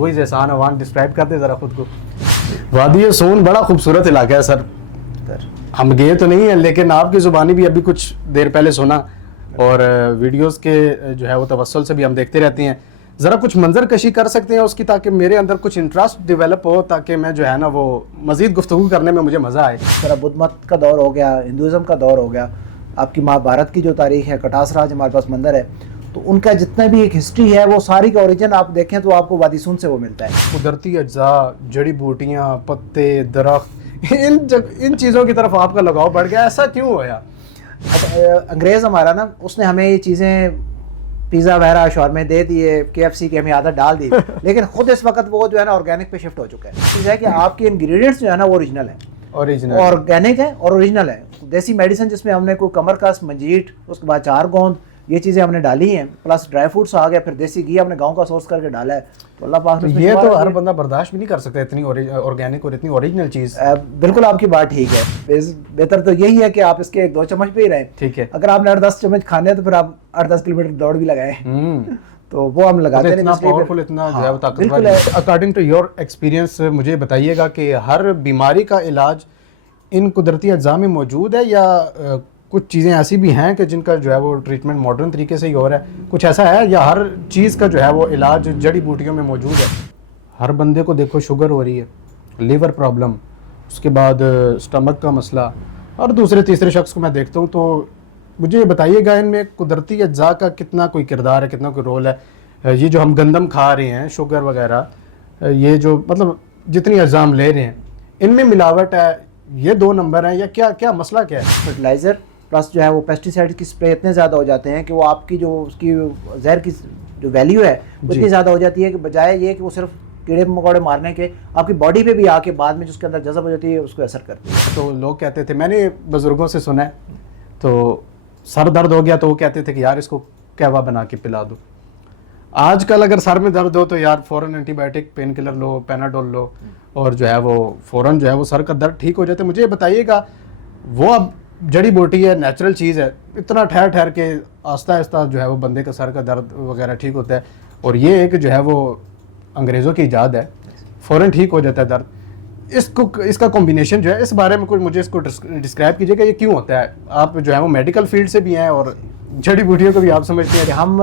ہو از احسان Awan, describe کر دیں ذرا خود کو. وادی سون بڑا خوبصورت علاقہ ہے سر, ہم گئے تو نہیں ہیں لیکن آپ کی زبانی بھی ابھی کچھ دیر پہلے سنا, اور ویڈیوز کے جو ہے وہ توسل سے بھی ہم دیکھتے رہتے ہیں. ذرا کچھ منظر کشی کر سکتے ہیں اس کی, تاکہ میرے اندر کچھ انٹرسٹ ڈیولپ ہو, تاکہ میں جو ہے نا وہ مزید گفتگو کرنے میں مجھے مزہ آئے. ذرا بدھ مت کا دور ہو گیا, ہندوازم کا دور ہو گیا, آپ کی مہابھارت کی جو تاریخ ہے, کٹاس راج ہمارے پاس مندر ہے, تو ان کا جتنا بھی ایک ہسٹری ہے وہ ساری کا اوریجن آپ دیکھیں تو آپ کو وادی سون سے وہ ملتا ہے. قدرتی اجزاء, جڑی بوٹیاں, پتے, درخت, ان چیزوں کی طرف آپ کا لگاؤ بڑھ گیا, ایسا کیوں ہوا؟ انگریز ہمارا نا, اس نے ہمیں یہ چیزیں پیزا وغیرہ شاورمے دے دیے, KFC کی ہمیں عادت ڈال دی, لیکن خود اس وقت وہ جو ہے نا آرگینک پہ شفٹ ہو چکا ہے. اس ہے کہ آپ کے انگریڈینٹس جو ہے نا وہ اوریجنل ہیں, آرگینک ہیں اور اوریجنل ہیں. دیسی میڈیسن جس میں ہم نے کوئی کمر کس, منجیٹ, اس کے بعد 4 گوند, یہ چیزیں ہم نے ڈالی ہیں, پلس ڈرائی فروٹس آ گیا, پھر دیسی گھی ہم نے گاؤں کا سورس کر کے ڈالا ہے. تو اللہ پاک نے یہ تو ہر بندہ برداشت بھی نہیں کر سکتا اتنی آرگینک اور اتنی اوریجنل چیز. بالکل آپ کی بات ٹھیک ہے. بہتر تو یہی ہے کہ آپ اس کے 1-2 چمچ پہ ہی رہیں. ٹھیک ہے, اگر آپ نے 8-10 چمچ کھانے ہیں تو پھر آپ 8-10 کلومیٹر دوڑ بھی لگائیں, تو وہ ہم لگاتے ہیں. اتنا پاورفل, اتنا جو ہے طاقتور ہے. اکارڈنگ ٹو یور ایکسپیرینس مجھے بتائیے گا کہ ہر بیماری کا علاج ان قدرتی اجزاء میں موجود ہے, یا کچھ چیزیں ایسی بھی ہیں کہ جن کا جو ہے وہ ٹریٹمنٹ ماڈرن طریقے سے ہی ہو رہا ہے, کچھ ایسا ہے, یا ہر چیز کا جو ہے وہ علاج جڑی بوٹیوں میں موجود ہے؟ ہر بندے کو دیکھو شوگر ہو رہی ہے, لیور پرابلم, اس کے بعد سٹمک کا مسئلہ, اور دوسرے تیسرے شخص کو میں دیکھتا ہوں. تو مجھے یہ بتائیے گا ان میں قدرتی اجزاء کا کتنا کوئی کردار ہے, کتنا کوئی رول ہے؟ یہ جو ہم گندم کھا رہے ہیں, شوگر وغیرہ, یہ جو مطلب جتنی اجزاء ہم لے رہے ہیں, ان میں ملاوٹ ہے, یہ 2 نمبر ہیں, یا کیا مسئلہ کیا ہے؟ فرٹیلائزر پلس جو ہے وہ پیسٹی سائڈ کی اسپرے اتنے زیادہ ہو جاتے ہیں کہ وہ آپ کی جو اس کی زہر کی جو ویلیو ہے وہ اتنی زیادہ ہو جاتی ہے کہ بجائے یہ کہ وہ صرف کیڑے مکوڑے مارنے کے, آپ کی باڈی پہ بھی آ کے بعد میں جو اس کے اندر جذب ہو جاتی ہے اس کو اثر کرتی ہے. تو لوگ کہتے تھے, میں نے بزرگوں سے سنا ہے, تو سر درد ہو گیا تو وہ کہتے تھے کہ یار اس کو قہوہ بنا کے پلا دو. آج کل اگر سر میں درد ہو تو یار فوراً اینٹی بائیوٹک, پین کلر لو, پیناڈول لو, اور جو ہے وہ فوراً جو ہے وہ سر کا درد ٹھیک ہو جاتا ہے. مجھے بتائیے گا, وہ اب جڑی بوٹی ہے, نیچرل چیز ہے, اتنا ٹھہر کے آہستہ آہستہ جو ہے وہ بندے کا سر کا درد وغیرہ ٹھیک ہوتا ہے, اور یہ ایک جو ہے وہ انگریزوں کی ایجاد ہے, فوراً ٹھیک ہو جاتا ہے درد. اس کا کمبینیشن جو ہے, اس بارے میں کچھ مجھے اس کو ڈسکرائب کیجیے کہ یہ کیوں ہوتا ہے. آپ جو ہے وہ میڈیکل فیلڈ سے بھی ہیں اور جڑی بوٹیوں کو بھی آپ سمجھتے ہیں. کہ ہم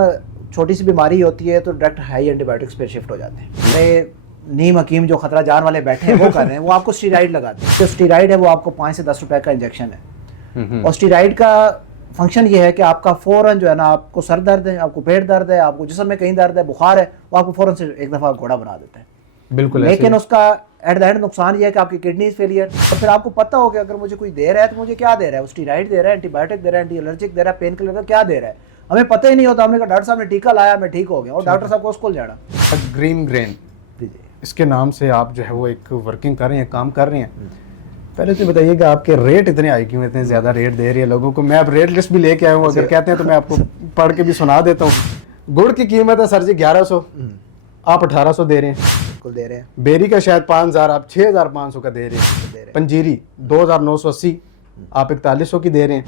چھوٹی سی بیماری ہوتی ہے تو ڈائریکٹ ہائی اینٹی بائیوٹکس پہ شفٹ ہو جاتے ہیں. نیم حکیم جو خطرہ جان والے بیٹھے ہیں وہ کر رہے ہیں, وہ آپ کو اسٹیرائڈ لگاتے ہیں. جو اسٹیرائڈ ہے وہ آپ کو 5 سے 10 روپے کا انجیکشن ہے, اور اسٹیرائڈ کا فنکشن یہ ہے کہ آپ کا فوراً جو ہے نا, آپ کو سر درد ہے, آپ کو پیٹ درد ہے, آپ کو جسم میں کہیں درد ہے, بخار ہے, وہ آپ کو فوراً سے ایک دفعہ گھوڑا بنا دیتا ہے. بالکل. لیکن اس کا ایٹ دا اینڈ نقصان یہ ہے کہ آپ کی کڈنیز فیلئر. اور پھر آپ کو پتہ ہو کہ اگر مجھے کوئی دے رہا ہے تو مجھے کیا دے رہا ہے, وہ اسٹیرائڈ دے رہا ہے, اینٹی بائیوٹک دے رہا ہے, اینٹی الرجک دے رہا ہے, پین کلر کا کیا دے رہا ہے, ہمیں پتہ ہی نہیں ہوتا. ہم نے کہا ڈاکٹر صاحب نے ٹیکا لایا, میں ٹھیک ہو گیا, اور ڈاکٹر صاحب کو اس کو جانا. گرین گرین, اس کے نام سے آپ جو ہے وہ ایک ورکنگ کر رہے ہیں, کام کر رہے ہیں. پہلے تو بتائیے گا آپ کے ریٹ اتنے آئے کیوں, اتنے زیادہ ریٹ دے رہی ہے لوگوں کو؟ میں اب ریٹ لسٹ بھی لے کے آیا ہوں, اگر کہتے ہیں تو میں آپ کو پڑھ کے بھی سنا دیتا ہوں. گڑ کی قیمت ہے سر جی 1100, آپ 1800 دے رہے ہیں. بالکل دے رہے ہیں. بیری کا شاید 5000, آپ 6500 کا دے رہے ہیں. پنجیری 2980, آپ 4100 کی دے رہے ہیں.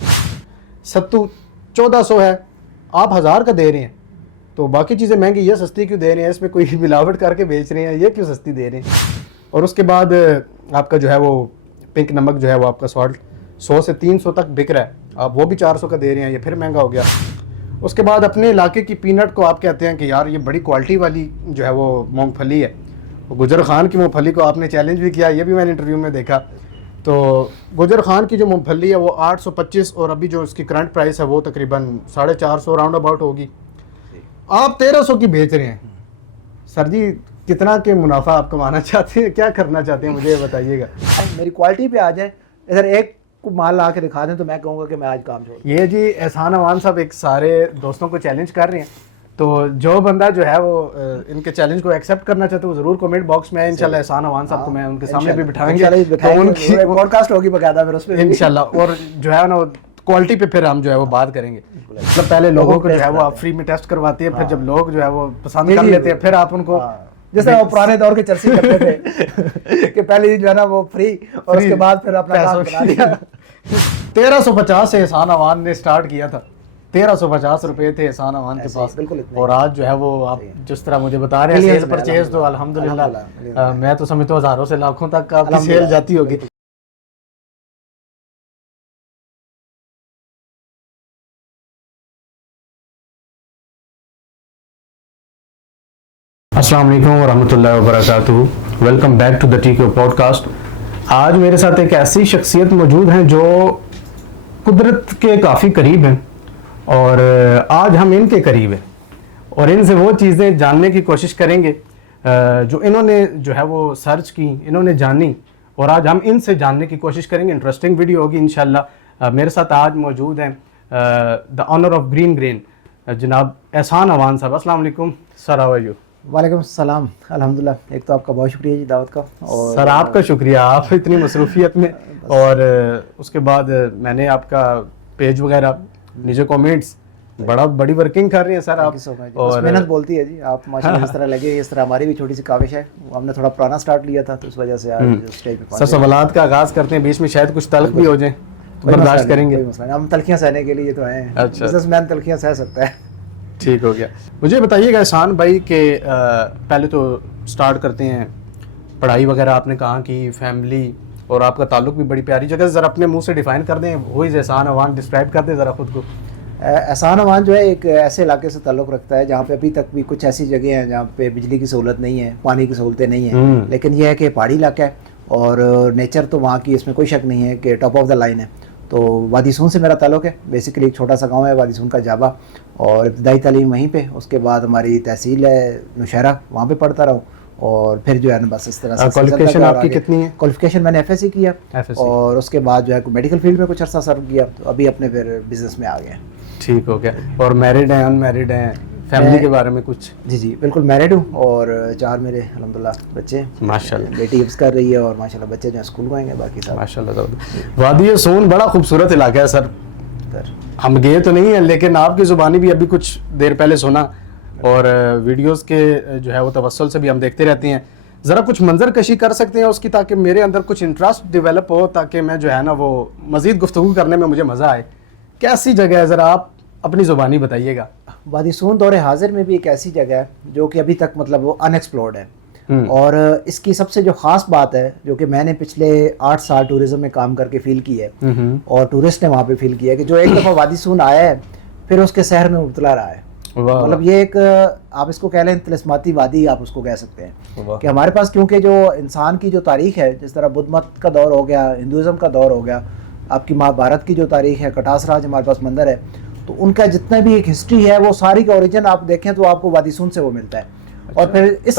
ستو 1400 ہے, آپ 1000 کا دے رہے ہیں. تو باقی چیزیں مہنگی, یہ سستی کیوں دے رہے ہیں؟ اس میں کوئی ملاوٹ کر کے بیچ رہے ہیں, یہ کیوں سستی دے رہے ہیں؟ اور اس کے بعد آپ کا جو ہے وہ پنک نمک جو ہے وہ آپ کا سالٹ 100 سے 300 تک بک رہا ہے, آپ وہ بھی 400 کا دے رہے ہیں, یہ پھر مہنگا ہو گیا. اس کے بعد اپنے علاقے کی پینٹ کو آپ کہتے ہیں کہ یار یہ بڑی کوالٹی والی جو ہے وہ مونگ پھلی ہے. گجر خان کی مونگ پھلی کو آپ نے چیلنج بھی کیا, یہ بھی میں نے انٹرویو میں دیکھا. تو گجر خان کی جو مونگ پھلی ہے وہ 825, اور ابھی جو اس کی کرنٹ پرائس ہے وہ تقریباً 450 راؤنڈ اباؤٹ ہوگی. آپ 1300 کی بیچ رہے ہیں. سر جی کتنا کے منافع آپ کمانا چاہتے ہیں, کیا کرنا چاہتے ہیں, مجھے بتائیے گا. میری کوالٹی پہ آ جائیں, ادھر ایک کو مال لا کے دکھا دیں تو میں کہوں گا کہ میں آج کام چھوڑ. یہ جی احسان اوان صاحب ایک سارے دوستوں کو چیلنج کر رہے ہیں, تو جو بندہ جو ہے وہ ان کے چیلنج کو ایکسیپٹ کرنا چاہتے ہیں وہ ضرور کمنٹ باکس میں انشاءاللہ احسان اوان صاحب کو میں ان کے سامنے بھی بٹھائیں گے, تو ان کی پوڈ کاسٹ ہوگی باقاعدہ پھر اس پہ انشاءاللہ. اور جو ہے نا کوالٹی پہ پھر ہم جو ہے وہ بات کریں گے. مطلب پہلے لوگوں کو جو ہے وہ آپ فری میں ٹیسٹ کرواتے ہیں, پھر جب لوگ جو ہے وہ پسند کر لیتے ہیں پھر آپ ان کو, جس طرح وہ پرانے دور کے چرسی کرتے تھے کہ پہلے جو ہے نا وہ فری, اور اس کے بعد پھر اپنا کام بنا لیا. 1350 سے احسان اوان نے سٹارٹ کیا تھا, 1350 روپے تھے احسان امان کے پاس, بالکل اور آج جو ہے وہ آپ جس طرح مجھے بتا رہے ہیں سیل پرچیز تو الحمدللہ میں تو سمجھتا ہوں ہزاروں سے لاکھوں تک آپ کی سیل جاتی ہوگی. السلام علیکم ورحمۃ اللہ وبرکاتہ. Welcome back to the T Q podcast. آج میرے ساتھ ایک ایسی شخصیت موجود ہیں جو قدرت کے کافی قریب ہیں, اور آج ہم ان کے قریب ہیں اور ان سے وہ چیزیں جاننے کی کوشش کریں گے جو انہوں نے جو ہے وہ سرچ کی, انہوں نے جانی, اور آج ہم ان سے جاننے کی کوشش کریں گے. انٹرسٹنگ ویڈیو ہوگی انشاءاللہ. میرے ساتھ آج موجود ہیں دا آنر آف گرین گرین جناب احسان امان صاحب. السلام علیکم سر, ہاؤ آر یو؟ وعلیکم السلام. الحمدللہ. ایک تو آپ کا بہت شکریہ جی دعوت کا, اور سر آپ کا شکریہ, آپ اتنی مصروفیت میں, اور اس کے بعد میں نے آپ کا پیج وغیرہ نیچے کامنٹس بڑی ورکنگ کر رہی ہیں سر آپ, اور محنت بولتی ہے جی آپ ماشاءاللہ. اس طرح لگے, اس طرح ہماری بھی چھوٹی سی کاوش ہے, ہم نے تھوڑا پرانا سٹارٹ لیا تھا تو اس وجہ سے آج اسٹیج پہ سر سوالات کا آغاز کرتے ہیں, بیچ میں شاید کچھ تلخ بھی ہو جائیں تو برداشت کریں گے. ہم تلخیاں سہنے کے لیے تو ہیں, بزنس مین تلخیاں سہ سکتا ہے. ٹھیک ہو گیا. مجھے بتائیے گا احسان بھائی کہ پہلے تو سٹارٹ کرتے ہیں, پڑھائی وغیرہ آپ نے کہاں کی, فیملی اور آپ کا تعلق بھی بڑی پیاری جگہ, ذرا اپنے منہ سے ڈیفائن کر دیں, ہو از احسان امان, ڈسکرائب کر دیں ذرا خود کو. احسان امان جو ہے ایک ایسے علاقے سے تعلق رکھتا ہے جہاں پہ ابھی تک بھی کچھ ایسی جگہ ہیں جہاں پہ بجلی کی سہولت نہیں ہے, پانی کی سہولتیں نہیں ہیں, لیکن یہ ہے کہ پہاڑی علاقہ ہے اور نیچر تو وہاں کی اس میں کوئی شک نہیں ہے کہ ٹاپ آف دا لائن ہے. تو وادی سون سے میرا تعلق ہے. بیسیکلی ایک چھوٹا سا گاؤں ہے وادی سون کا جابا, اور ابتدائی تعلیم وہیں پہ, اس کے بعد ہماری تحصیل ہے نوشہرہ, وہاں پہ پڑھتا رہا ہوں, اور پھر جو ہے نا بس اس طرح سے. کوالیفیکیشن آپ کی کتنی ہے؟ کوالیفیکیشن میں نے ایف ایس سی کیا, اور اس کے بعد جو ہے میڈیکل فیلڈ میں کچھ عرصہ سرو کیا, تو ابھی اپنے پھر بزنس میں آ گئے ہیں. ٹھیک ہو گیا. اور میرڈ ہیں, ان میرڈ ہیں, فیملی کے بارے میں کچھ؟ جی بالکل میرڈ ہوں, اور 4 میرے الحمدللہ بچے, ماشاءاللہ. بیٹی حفظ کر رہی ہے, اور ماشاءاللہ بچے جو ہیں اسکول گئے ہیں, باقی سب ماشاءاللہ. وادی سون بڑا خوبصورت علاقہ ہے سر, ہم گئے تو نہیں ہیں لیکن آپ کی زبانی بھی ابھی کچھ دیر پہلے سنا, اور ویڈیوز کے جو ہے وہ توسل سے بھی ہم دیکھتے رہتے ہیں. ذرا کچھ منظر کشی کر سکتے ہیں اس کی, تاکہ میرے اندر کچھ انٹرسٹ ڈیولپ ہو, تاکہ میں جو ہے نا وہ مزید گفتگو کرنے میں مجھے مزہ آئے. کیسی جگہ ہے, ذرا آپ اپنی زبانی بتائیے گا. وادی سون دور حاضر میں بھی ایک ایسی جگہ ہے جو کہ ابھی تک مطلب وہ ان ایکسپلورڈ ہے, اور اس کی سب سے جو خاص بات ہے جو کہ میں نے پچھلے 8 سال ٹورزم میں کام کر کے فیل کی ہے, اور ٹورسٹ نے وہاں پہ فیل کیا ہے, کہ جو ایک دفعہ وادی سون آیا ہے پھر اس کے سحر میں مبتلا رہا ہے. مطلب یہ ایک آپ اس کو کہہ لیں طلسماتی وادی آپ اس کو کہہ سکتے ہیں, کہ ہمارے پاس کیونکہ جو انسان کی جو تاریخ ہے, جس طرح بدھ مت کا دور ہو گیا, ہندوازم کا دور ہو گیا, آپ کی مہابھارت کی جو تاریخ ہے, کٹاس راج ہمارے پاس مندر ہے, تو ان کا جتنا بھی ایک ہسٹری ہے وہ ساری کا اوریجن آپ دیکھیں تو آپ کو وادی سون سے وہ ملتا ہے. اور پھر اس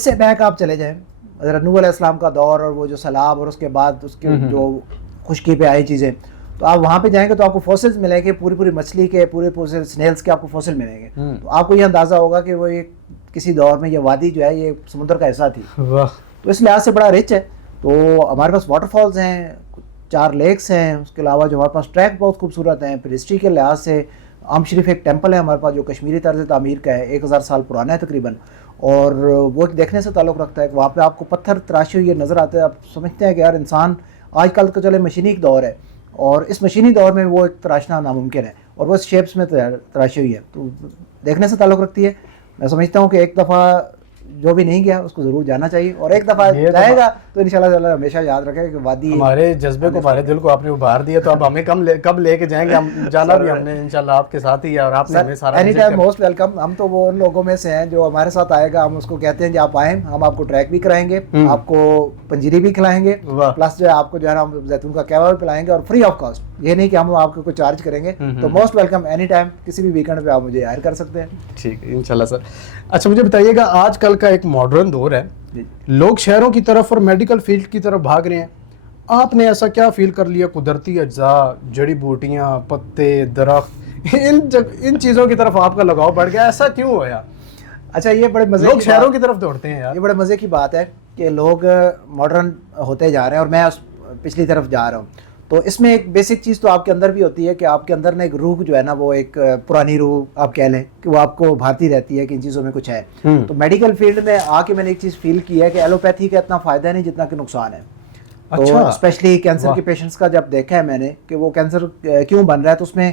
سے بیک آپ چلے جائیں, حضرت نوح علیہ السلام کا دور, اور وہ جو سیلاب, اور اس کے بعد اس کے جو خشکی پہ آئی چیزیں, تو آپ وہاں پہ جائیں گے تو آپ کو فوسلز ملیں گے, پوری مچھلی کے, پورے سنیلز کے آپ کو فوسل ملیں گے. تو آپ کو یہ اندازہ ہوگا کہ وہ ایک کسی دور میں یہ وادی جو ہے یہ سمندر کا حصہ تھی. تو اس لحاظ سے بڑا رچ ہے. تو ہمارے پاس واٹر فالز ہیں, 4 لیکس ہیں, اس کے علاوہ جو ہمارے پاس ٹریک بہت خوبصورت ہیں. پھر ہسٹری کے لحاظ سے عام شریف ایک ٹیمپل ہے ہمارے پاس جو کشمیری طرز تعمیر کا ہے, 1000 سال پرانا ہے تقریباً, اور وہ دیکھنے سے تعلق رکھتا ہے کہ وہاں پہ آپ کو پتھر تراشے ہوئے نظر آتے ہیں. آپ سمجھتے ہیں کہ یار انسان آج کل تو چلے مشینی دور ہے, اور اس مشینی دور میں وہ ایک تراشنا ناممکن ہے, اور وہ اس شیپس میں تراشی ہوئی ہے, تو دیکھنے سے تعلق رکھتی ہے. میں سمجھتا ہوں کہ ایک دفعہ جو بھی نہیں گیا اس کو ضرور جانا چاہیے, اور ایک دفعہ جائے گا تو انشاءاللہ تعالی ہمیشہ یاد رکھے کہ وادی ہمارے جذبے کو, ہمارے دل کو آپ نے ابھار دیا, تو اب ہمیں کب لے کے جائیں گے؟ ہم جانا بھی ہم نے انشاءاللہ آپ کے ساتھ ہی ہے, اور آپ نے ہمیں سارا اینی ٹائم موسٹ ویلکم. ہم تو وہ ان لوگوں میں سے ہیں جو ہمارے ساتھ آئے گا, ہم اس کو کہتے ہیں کہ آپ آئیں, ہم آپ کو ٹریک بھی کرائیں گے, آپ کو پنجیری بھی کھلائیں گے, پلس جو ہے آپ کو جو ہے نا زیتون کا قہوہ بھی پلائیں گے, اور فری آف کاسٹ. یہ نہیں کہ ہم آپ کو کوئی چارج کریں گے. تو موسٹ ویلکم اینی ٹائم, کسی بھی ویکنڈ پہ آپ مجھے ہائر کر سکتے ہیں. ٹھیک ہے انشاءاللہ سر. اچھا مجھے بتائیے گا, آج کل کا ایک ماڈرن دور ہے, لوگ شہروں کی طرف اور میڈیکل فیلڈ کی طرف بھاگ رہے ہیں. آپ نے ایسا کیا فیل کر لیا, قدرتی اجزاء, جڑی بوٹیاں, پتے, درخت, ان چیزوں کی طرف آپ کا لگاؤ بڑھ گیا, ایسا کیوں ہوا؟ اچھا یہ بڑے مزے, لوگ شہروں کی طرف دوڑتے ہیں یار. یہ بڑے مزے کی بات ہے کہ لوگ ماڈرن ہوتے جا رہے ہیں, اور میں پچھلی طرف جا رہا ہوں. تو اس میں ایک بیسک چیز تو آپ کے اندر بھی ہوتی ہے کہ آپ کے اندر نا ایک روح جو ہے نا, وہ ایک پرانی روح آپ کہہ لیں کہ وہ آپ کو بھارتی رہتی ہے کہ ان چیزوں میں کچھ ہے. تو میڈیکل فیلڈ میں آ کے میں نے ایک چیز فیل کی ہے کہ ایلوپیتھی کا اتنا فائدہ نہیں جتنا کہ نقصان ہے. تو اسپیشلی کینسر کے پیشنٹس کا جب دیکھا ہے میں نے کہ وہ کینسر کیوں بن رہا ہے, تو اس میں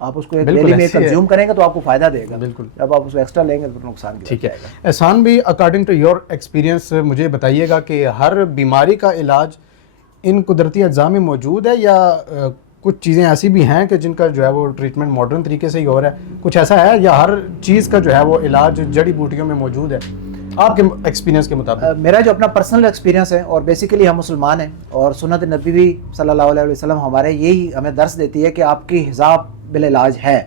آپ اس کو ایک ڈیلی میں کنزیوم کریں گے تو آپ کو فائدہ دے گا, بالکل. جب آپ اس کو ایکسٹرا لیں گے تو نقصان ٹھیک ہے. احسان بھی اکارڈنگ ٹو یور ایکسپیرینس مجھے بتائیے گا کہ ہر بیماری کا علاج ان قدرتی اجزاء میں موجود ہے یا کچھ چیزیں ایسی بھی ہیں کہ جن کا جو ہے وہ ٹریٹمنٹ ماڈرن طریقے سے ہی ہو رہا ہے, کچھ ایسا ہے یا ہر چیز کا جو ہے وہ علاج جڑی بوٹیوں میں موجود ہے آپ کے ایکسپیرینس کے مطابق؟ میرا جو اپنا پرسنل ایکسپیرینس ہے, اور بیسیکلی ہم مسلمان ہیں اور سنت نبوی صلی اللہ علیہ وسلم ہمارے یہی ہمیں درس دیتی ہے کہ آپ کی حساب بالعلاج ہے.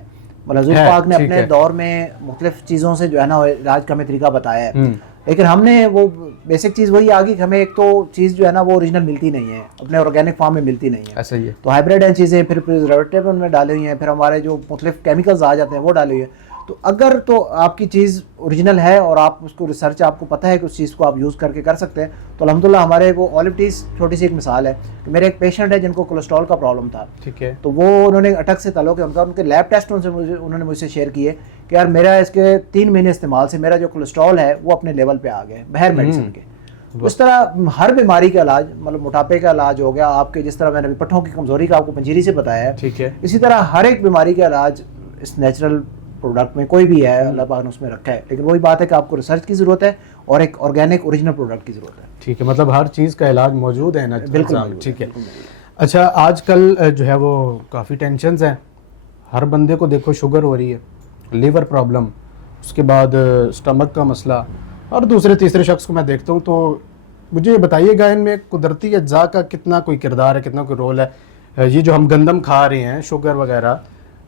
حضور پاک نے اپنے دور میں مختلف چیزوں سے جو ہے نا علاج کا ہمیں طریقہ بتایا ہے, لیکن ہم نے وہ بیسک چیز وہی آ گئی کہ ہمیں ایک تو چیز جو ہے نا وہ اوریجنل ملتی نہیں ہے, اپنے آرگینک فارم میں ملتی نہیں ہے. ایسا ہی ہے. تو ہائبریڈ ہیں چیزیں, پھر پریزرویٹو ان میں ڈالے ہوئی ہیں, پھر ہمارے جو مختلف کیمیکلز آ جاتے ہیں وہ ڈالے ہوئے ہیں. تو اگر تو آپ کی چیز اوریجنل ہے اور آپ اس کو ریسرچ آپ کو پتہ ہے کہ اس چیز کو آپ یوز کر کے کر سکتے ہیں, تو الحمدللہ ہمارے وہ اولو ٹیز چھوٹی سی ایک مثال ہے کہ میرے ایک پیشنٹ ہے جن کو کولیسٹرول کا پرابلم تھا. ٹھیک ہے. تو وہ انہوں نے اٹک سے تعلق ہے ان کے لیب ٹیسٹ انہوں نے مجھ سے شیئر کیے کہ یار میرا اس کے 3 مہینے استعمال سے میرا جو کولیسٹرول ہے وہ اپنے لیول پہ آ گیا بغیر میڈیسن کے. اس طرح ہر بیماری کا علاج, مطلب موٹاپے کا علاج ہو گیا آپ کے, جس طرح میں نے پٹھوں کی کمزوری کا آپ کو پنجیری سے بتایا ہے, ٹھیک ہے, اسی طرح ہر ایک بیماری کا علاج اس نیچرل پروڈکٹ میں کوئی بھی ہے اللہ پاک نے اس میں رکھا ہے. لیکن وہی بات ہے کہ آپ کو ریسرچ کی ضرورت ہے اور ایک آرگینک اوریجنل پروڈکٹ کی ضرورت ہے. ٹھیک ہے, مطلب ہر چیز کا علاج موجود ہے نا. بالکل ٹھیک ہے. اچھا, آج کل جو ہے وہ کافی ٹینشنز ہیں, ہر بندے کو دیکھو شوگر ہو رہی ہے, لیور پرابلم, اس کے بعد اسٹمک کا مسئلہ, اور دوسرے تیسرے شخص کو میں دیکھتا ہوں. تو مجھے یہ بتائیے گا ان میں قدرتی اجزاء کا کتنا کوئی کردار ہے, کتنا کوئی رول ہے؟ یہ جو ہم گندم کھا رہے ہیں, شوگر وغیرہ,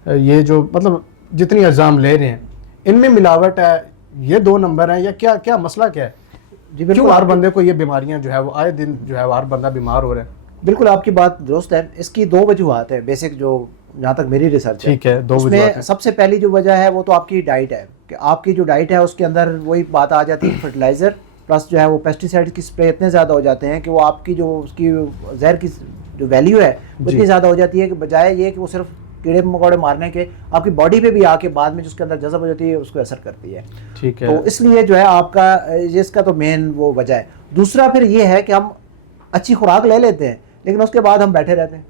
یہ جو مطلب جتنی اجزاء ہم لے رہے ہیں ان میں ملاوٹ ہے, یہ 2 نمبر ہیں یا کیا کیا مسئلہ کیا ہے؟ جی بالکل, کیوں ہر بندے کو یہ بیماریاں جو ہے وہ آئے دن جو ہے ہر بندہ بیمار ہو رہا ہے؟ بالکل آپ کی بات درست ہے. اس کی 2 وجوہات ہیں بیسک, جو جہاں تک میری ریسرچ ہے. ٹھیک ہے, 2 وجوہات ہیں. سب سے پہلی جو وجہ ہے وہ تو آپ کی ڈائٹ ہے کہ آپ کی جو ڈائٹ ہے اس کے اندر وہی بات آ جاتی ہے فرٹیلائزر پلس جو ہے وہ پیسٹی سائڈ کی اسپرے اتنے زیادہ ہو جاتے ہیں کہ وہ آپ کی جو اس کی زہر کی جو ویلیو ہے وہ اتنی زیادہ ہو جاتی ہے کہ بجائے یہ کہ وہ صرف کیڑے مکوڑے مارنے کے آپ کی باڈی پہ بھی آ کے بعد میں جس کے اندر جذب ہو جاتی ہے اس کو اثر کرتی ہے. ٹھیک ہے. تو اس لیے جو ہے آپ کا اس کا تو مین وہ وجہ ہے. دوسرا پھر یہ ہے کہ ہم اچھی خوراک لے لیتے ہیں لیکن اس کے بعد ہم بیٹھے رہتے ہیں,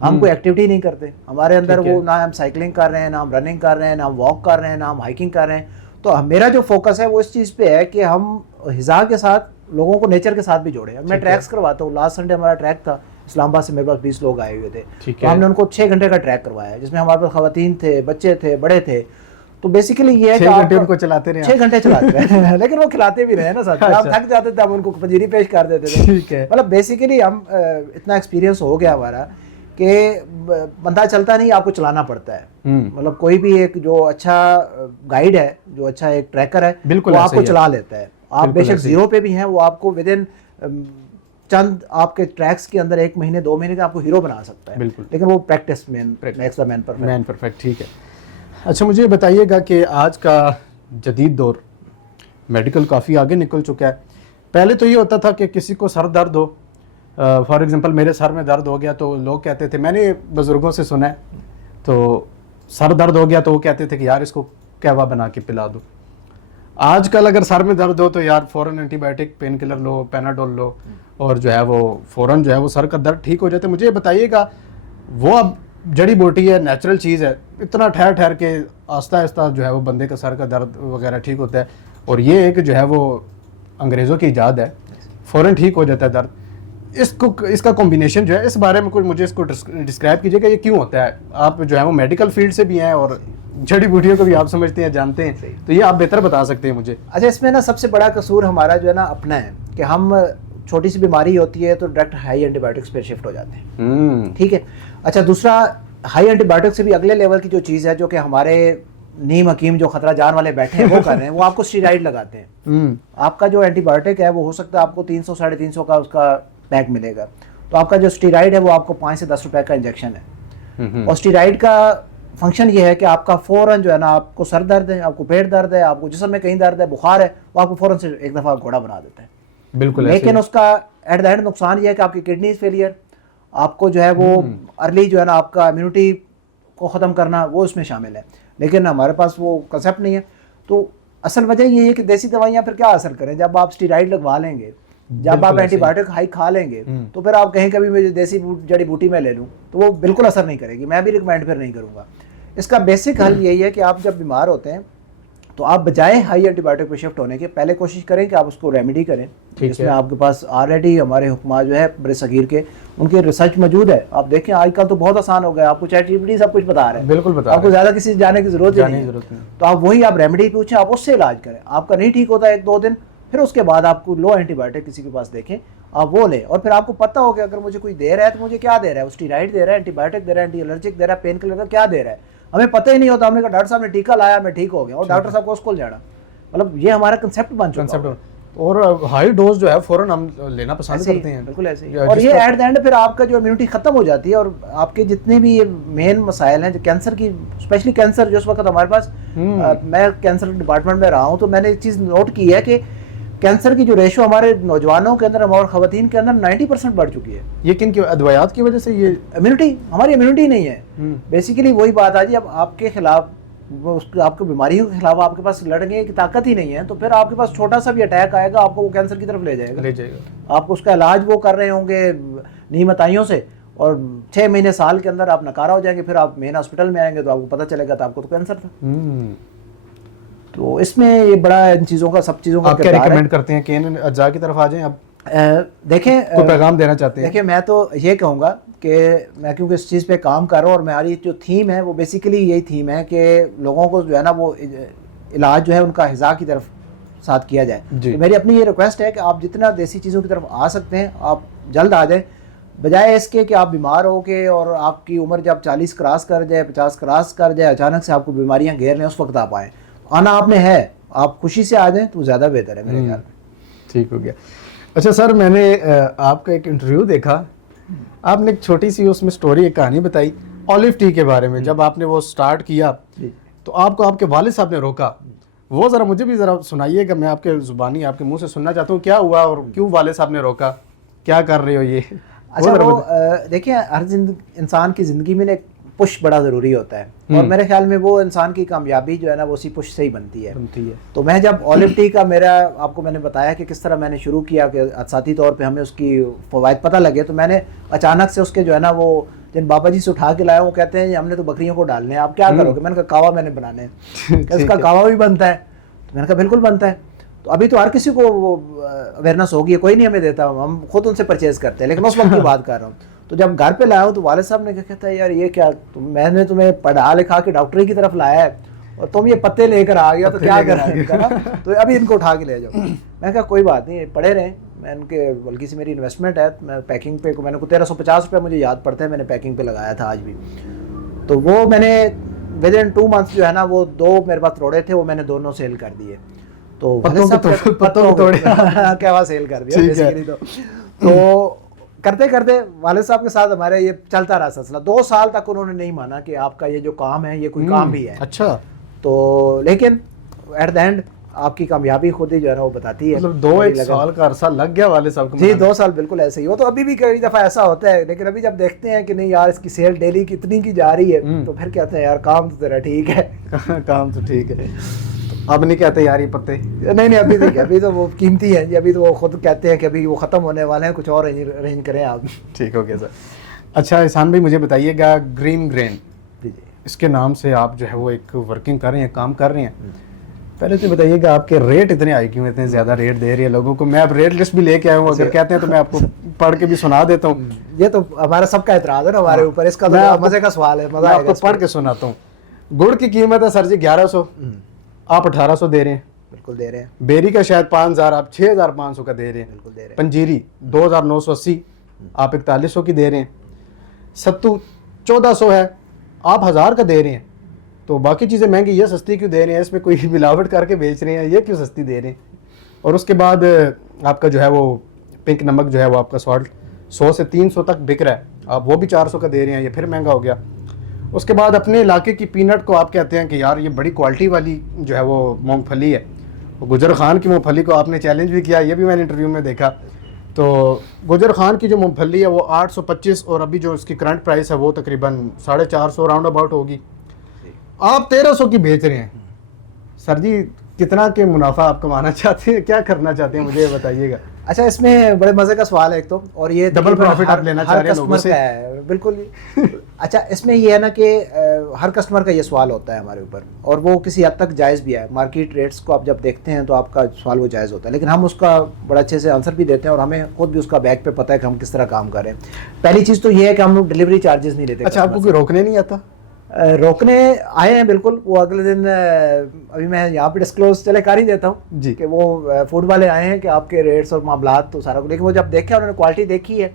ہم کوئی ایکٹیویٹی نہیں کرتے. ہمارے اندر وہ نہ ہم سائیکلنگ کر رہے ہیں, نہ ہم رننگ کر رہے ہیں, نہ ہم واک کر رہے ہیں, نہ ہم ہائکنگ کر رہے ہیں. تو میرا جو فوکس ہے وہ اس چیز پہ ہے کہ ہم غذا کے ساتھ لوگوں کو نیچر کے ساتھ بھی جوڑیں. میں ٹریکس کرواتا ہوں. لاسٹ سنڈے ہمارا ٹریک تھا اسلام آباد سے, میرے پاس 20 لوگ آئے ہوئے تھے. تو ہم نے ان کو 6 گھنٹے کا ٹریک کروایا جس میں ہمارے پاس خواتین تھے, بچے تھے, بڑے تھے. تو بیسیکلی یہ ہے کہ 6 گھنٹے ان کو چلاتے رہے, 6 گھنٹے چلاتے ہیں لیکن وہ کھلاتے بھی رہے نا ساتھ. ہم تھک جاتے تھے, ہم ان کو پنجیری پیش کر دیتے تھے. ٹھیک ہے. مطلب بیسیکلی ہم اتنا ایکسپیرینس ہو گیا ہمارا کہ بندہ چلتا نہیں, آپ کو چلانا پڑتا ہے. مطلب کوئی بھی ایک جو اچھا گائیڈ ہے, جو اچھا ایک ٹریکر ہے, وہ آپ کو چلا لیتا ہے. آپ بے شک زیرو پہ بھی ہیں, وہ آپ کو ود ان چند آپ کے ٹریکس کے اندر 1 مہینے 2 مہینے کا آپ کو ہیرو بنا سکتا ہے. بالکل. لیکن وہ پریکٹس مین پرفیکٹ. ٹھیک ہے. اچھا, مجھے بتائیے گا کہ آج کا جدید دور میڈیکل کافی آگے نکل چکا ہے. پہلے تو یہ ہوتا تھا کہ کسی کو سر درد ہو, فار ایگزامپل میرے سر میں درد ہو گیا تو لوگ کہتے تھے, میں نے بزرگوں سے سنا ہے, تو سر درد ہو گیا تو وہ کہتے تھے کہ یار اس کو قہوہ بنا کے پلا دو. آج کل اگر سر میں درد ہو تو یار فوراً اینٹی بائیوٹک, پین کلر لو, پیناڈول لو, اور جو ہے وہ فوراً جو ہے وہ سر کا درد ٹھیک ہو جاتا ہے. مجھے بتائیے گا وہ اب جڑی بوٹی ہے, نیچرل چیز ہے, اتنا ٹھہر ٹھہر کے آہستہ آہستہ جو ہے وہ بندے کا سر کا درد وغیرہ ٹھیک ہوتا ہے, اور یہ ایک جو ہے وہ انگریزوں کی ایجاد ہے, فوراً ٹھیک ہو جاتا ہے درد. اس کا کمبینیشن جو ہے, اس بارے میں کچھ مجھے اس کو ڈسکرائب کیجیے کہ یہ کیوں ہوتا ہے. آپ جو ہے وہ میڈیکل فیلڈ سے بھی ہیں اور جڑی بوٹیوں کو بھی آپ سمجھتے ہیں, جانتے ہیں, تو یہ آپ بہتر بتا سکتے ہیں مجھے. اچھا, اس میں نا سب سے بڑا قصور ہمارا جو ہے نا اپنا ہے کہ ہم چھوٹی سی بیماری ہوتی ہے تو ڈائریکٹ ہائی اینٹی بایوٹکس پہ شفٹ ہو جاتے ہیں. ٹھیک ہے. اچھا, دوسرا ہائی اینٹی بایوٹک سے بھی اگلے لیول کی جو چیز ہے جو کہ ہمارے نیم حکیم جو خطرہ جان والے بیٹھے ہیں وہ کر رہے ہیں, وہ آپ کو اسٹیرائڈ لگاتے ہیں. آپ کا جو اینٹی بایوٹک ہے وہ ہو سکتا ہے آپ کو 300 350 کا اس کا پیک ملے گا, تو آپ کا جو اسٹیرائڈ ہے وہ آپ کو 5 سے 10 روپے کا انجیکشن ہے. اور اسٹیرائڈ کا فنکشن یہ ہے کہ آپ کا فوراً جو ہے نا, آپ کو سر درد ہے, آپ کو پیٹ درد ہے, آپ کو جسم میں کہیں درد ہے, بخار ہے, وہ آپ کو فوراً سے ایک دفعہ گھوڑا بنا دیتا ہے. بالکل. لیکن اس کا ایٹ دا اینڈ نقصان یہ ہے کہ آپ کی کڈنیز فیلئر, آپ کو جو ہے وہ ارلی جو ہے نا آپ کا امیونٹی کو ختم کرنا وہ اس میں شامل ہے. لیکن ہمارے پاس وہ کنسیپٹ نہیں ہے. تو اصل وجہ یہ ہے کہ دیسی دوائیاں پھر کیا اثر کریں, جب آپ اسٹیرائڈ لگوا لیں گے, جب آپ اینٹی بایوٹک ہائی کھا لیں گے, تو پھر آپ کہیں کبھی مجھے دیسی جڑی بوٹی میں لے لوں, تو وہ بالکل اثر نہیں کرے گی. میں بھی ریکمینڈ پھر نہیں کروں گا. اس کا بیسک حل یہی ہے کہ آپ جب بیمار ہوتے ہیں تو آپ بجائے ہائی اینٹی بایوٹک پہ شفٹ ہونے کے پہلے کوشش کریں کہ آپ اس کو ریمیڈی کریں، جس میں آپ کے پاس آلریڈی ہمارے حکماء جو ہے بر صغیر کے ان کے ریسرچ موجود ہے. آپ دیکھیں آج کل تو بہت آسان ہو گیا، آپ کو chat G P T sub کچھ بتا رہے ہیں، بالکل بتا آپ کو زیادہ کسی جانے کی ضرورت ہی نہیں ہے. تو آپ وہی آپ ریمیڈی پوچھیں، آپ اس سے علاج کریں. آپ کا نہیں ٹھیک ہوتا 1-2 دن، پھر اس کے بعد آپ کو لو اینٹی بایوٹک کسی کے پاس دیکھیں آپ وہ لیں. اور پھر آپ کو پتہ ہو کہ اگر مجھے کوئی دے رہا ہے تو مجھے کیا دے رہا ہے، اسٹیرائڈ دے رہا ہے، اینٹی بایوٹک دے رہا ہے، اینٹی الرجک دے رہا ہے، پین کلر کا کیا دے رہا ہے. ہمیں پتہ ہی نہیں ہوتا، ہم نے کہا ڈاکٹر صاحب نے ٹیکا لایا میں ٹھیک ہو گیا، اور ڈاکٹر صاحب کو اسکول جانا. مطلب یہ ہمارا کنسیپٹ بن چکا ہے. اور ہائی ڈوز جو ہے فوراً ہم لینا پسند کرتے ہیں. بالکل ایسے ہی. اور یہ ایٹ دا اینڈ پھر آپ کا جو امیونٹی ختم ہو جاتی ہے، اور آپ کے جتنے بھی یہ مین مسائل ہیں جو کینسر کی، اسپیشلی کینسر جو اس وقت ہمارے پاس، میں کینسر ڈپارٹمنٹ میں رہا ہوں تو میں نے ایک چیز نوٹ کی ہے کہ کینسر کی جو ریشو ہمارے نوجوانوں کے اندر اور خواتین کے اندر 90% بڑھ چکی ہے. یہ کن کی ادویات کی وجہ سے؟ یہ امیونٹی، ہماری امیونٹی نہیں ہے. بیسیکلی وہی بات آ جی، اب آپ کے خلاف آپ کو بیماریوں کے خلاف آپ کے پاس لڑنے کی طاقت ہی نہیں ہے، تو پھر آپ کے پاس چھوٹا سا بھی اٹیک آئے گا آپ کو وہ کینسر کی طرف لے جائے گا. آپ کو اس کا علاج وہ کر رہے ہوں گے نیم اتائیوں سے، اور 6 مہینے سال کے اندر آپ ناکارہ ہو جائیں گے. پھر آپ مین ہاسپٹل میں آئیں گے تو آپ کو پتہ چلے گا تو آپ کو تو کینسر تھا. تو اس میں یہ بڑا ان چیزوں کا، سب چیزوں کا آپ کیا ریکمینڈ کرتے ہیں کہ ان اجزاء کی طرف آ جائیں؟ اب دیکھیں کوئی پیغام دینا چاہتے ہیں؟ دیکھیں میں تو یہ کہوں گا کہ میں کیونکہ اس چیز پہ کام کر رہا ہوں، اور ہماری جو تھیم ہے وہ بیسیکلی یہی تھیم ہے کہ لوگوں کو جو ہے نا وہ علاج جو ہے ان کا غذا کی طرف ساتھ کیا جائے. تو میری اپنی یہ ریکویسٹ ہے کہ آپ جتنا دیسی چیزوں کی طرف آ سکتے ہیں آپ جلد آ جائیں، بجائے اس کے کہ آپ بیمار ہو کے اور آپ کی عمر جب 40 کراس کر جائے، 50 کراس کر جائے، اچانک سے آپ کو بیماریاں گھیر لیں، اس وقت آپ آئیں. آنا آپ نے ہے، آپ خوشی سے آ جائیں تو زیادہ بہتر ہے میرے خیال میں. ٹھیک ہو گیا. اچھا سر، میں نے آپ کا ایک انٹرویو دیکھا، آپ نے ایک چھوٹی سی اس میں سٹوری، ایک کہانی بتائی اولیو ٹی کے بارے میں. جب آپ نے وہ سٹارٹ کیا تو آپ کو آپ کے والد صاحب نے روکا. وہ ذرا مجھے بھی ذرا سنائیے گا، میں آپ کے زبانی آپ کے منہ سے سننا چاہتا ہوں کیا ہوا اور کیوں والد صاحب نے روکا، کیا کر رہے ہو یہ. اچھا وہ دیکھیں ہر انسان کی زندگی میں ایک پش بڑا ضروری ہوتا ہے، اور میرے خیال میں وہ انسان کی کامیابی جو ہے نا وہ اسی پش سے ہی بنتی ہے. تو میں جب اولیو ٹی کا میرا آپ کو میں نے بتایا کہ کس طرح میں نے شروع کیا کہ ذاتی طور پہ ہمیں اس کی فوائد پتہ لگے، تو میں نے اچانک سے اس کے جو ہے نا وہ جن بابا جی سے اٹھا کے لایا، وہ کہتے ہیں ہم نے تو بکریوں کو ڈالنے ہیں، آپ کیا کرو گے؟ میں نے کہا کہوا میں نے بنانے ہیں. اس کا کہوا بھی بنتا ہے؟ تو میں نے کہا بالکل بنتا ہے. تو ابھی تو ہر کسی کو وہ اویئرنیس ہوگی، کوئی نہیں ہمیں دیتا، ہم خود ان سے پرچیز کرتے ہیں، لیکن اس وقت کی بات کر رہا ہوں. تو جب گھر پہ لایا ہوں تو والد صاحب نے کہتا ہے یار یہ کیا، میں نے تمہیں پڑھا لکھا کے ڈاکٹری کی طرف لایا ہے اور تم یہ پتے لے کر آ گیا، تو کیا کر رہا ہے؟ تو ابھی ان کو اٹھا کے لے جاؤ. میں کہا کوئی بات نہیں، پڑھے رہیں. میں ان کے بلکہ سے میری انویسٹمنٹ ہے، میں پیکنگ پہ میں نے کو 1350 روپے مجھے یاد پڑتا ہے میں نے پیکنگ پہ لگایا تھا آج بھی. تو وہ میں نے ود ان 2 منتھس جو ہے نا وہ 2 میرے پاس روڑے تھے، وہ میں نے دونوں سیل کر دیے. تو پتوں توڑے کیا سیل کر دیا بیسیکلی. تو کرتے کرتے والد صاحب کے ساتھ ہمارے یہ چلتا رہا سلسلہ. 2 سال تک انہوں نے نہیں مانا کہ آپ کا یہ جو کام ہے یہ کوئی کام بھی ہے. اچھا. تو لیکن ایٹ دا اینڈ آپ کی کامیابی خود ہی جو ہے نا وہ بتاتی ہے. مطلب 2 سال کا عرصہ لگ گیا والد صاحب کو؟ جی 2 سال بالکل ایسے ہی. وہ تو ابھی بھی کئی دفعہ ایسا ہوتا ہے، لیکن ابھی جب دیکھتے ہیں کہ نہیں یار اس کی سیل ڈیلی کی اتنی کی جا رہی ہے تو پھر کہتے ہیں یار کام تو تیرا ٹھیک ہے. کام تو ٹھیک ہے. اب نہیں کہتے یار یہ پتے؟ نہیں ابھی نہیں، ابھی تو وہ قیمتی ہیں جی. ابھی تو وہ خود کہتے ہیں کہ ابھی وہ ختم ہونے والے ہیں، کچھ اور ارینج کریں آپ. ٹھیک ہو گیا سر. اچھا احسان بھائی مجھے بتائیے گا، گرین گرین جی اس کے نام سے آپ جو ہے وہ ایک ورکنگ کر رہے ہیں، کام کر رہے ہیں. پہلے تو بتائیے گا آپ کے ریٹ اتنے آئے کیوں، اتنے زیادہ ریٹ دے رہی ہے لوگوں کو؟ میں اب ریٹ لسٹ بھی لے کے آیا ہوں، اگر کہتے ہیں تو میں آپ کو پڑھ کے بھی سنا دیتا ہوں. یہ تو ہمارا سب کا اعتراض ہے نا ہمارے اوپر، اس کا مزے کا سوال ہے، مزہ آپ کو پڑھ کے سناتا ہوں. گڑ کی قیمت ہے سر جی 1100، آپ 1800 دے رہے ہیں. بالکل دے رہے ہیں. بیری کا شاید 5000، آپ 6500 کا دے رہے ہیں. بالکل دے رہے ہیں. پنجیری 2980، آپ 4100 کی دے رہے ہیں. ستو 1400 ہے، آپ 1000 کا دے رہے ہیں. تو باقی چیزیں مہنگی، یہ سستی کیوں دے رہے ہیں؟ اس میں کوئی ملاوٹ کر کے بیچ رہے ہیں، یہ کیوں سستی دے رہے ہیں؟ اور اس کے بعد آپ کا جو ہے وہ پنک نمک جو ہے وہ آپ کا سالٹ 100 سے 300 تک بک رہا ہے، آپ وہ بھی 400 کا دے رہے ہیں، یہ پھر مہنگا ہو گیا. اس کے بعد اپنے علاقے کی پینٹ کو آپ کہتے ہیں کہ یار یہ بڑی کوالٹی والی جو ہے وہ مونگ پھلی ہے. گجر خان کی مونگ پھلی کو آپ نے چیلنج بھی کیا، یہ بھی میں نے انٹرویو میں دیکھا. تو گجر خان کی جو مونگ پھلی ہے وہ 825، اور ابھی جو اس کی کرنٹ پرائس ہے وہ تقریباً 450 راؤنڈ اباؤٹ ہوگی. آپ 1300 کی بیچ رہے ہیں. سر جی کتنا کے منافع آپ کمانا چاہتے ہیں، کیا کرنا چاہتے ہیں، مجھے بتائیے گا. اچھا اس میں بڑے مزے کا سوال ہے ایک تو, اور یہ ڈبل پروفٹ آپ لینا چاہ رہے ہیں لوگوں سے. بالکل. اچھا اس میں یہ ہے نا کہ ہر کسٹمر کا یہ سوال ہوتا ہے ہمارے اوپر, اور وہ کسی حد تک جائز بھی ہے. مارکیٹ ریٹس کو آپ جب دیکھتے ہیں تو آپ کا سوال وہ جائز ہوتا ہے, لیکن ہم اس کا بڑا اچھے سے آنسر بھی دیتے ہیں, اور ہمیں خود بھی اس کا بیک پہ پتہ ہے کہ ہم کس طرح کام کر رہے ہیں. پہلی چیز تو یہ ہے کہ ہم لوگ ڈلیوری چارجز نہیں لیتے. اچھا آپ کو کوئی روکنے نہیں آتا؟ روکنے آئے ہیں بالکل, وہ اگلے دن ابھی میں یہاں پہ ڈسکلوز چلے کر ہی دیتا ہوں جی کہ وہ فوڈ والے آئے ہیں کہ آپ کے ریٹس اور معاملات تو سارا, لیکن وہ جب دیکھے انہوں نے کوالٹی دیکھی ہے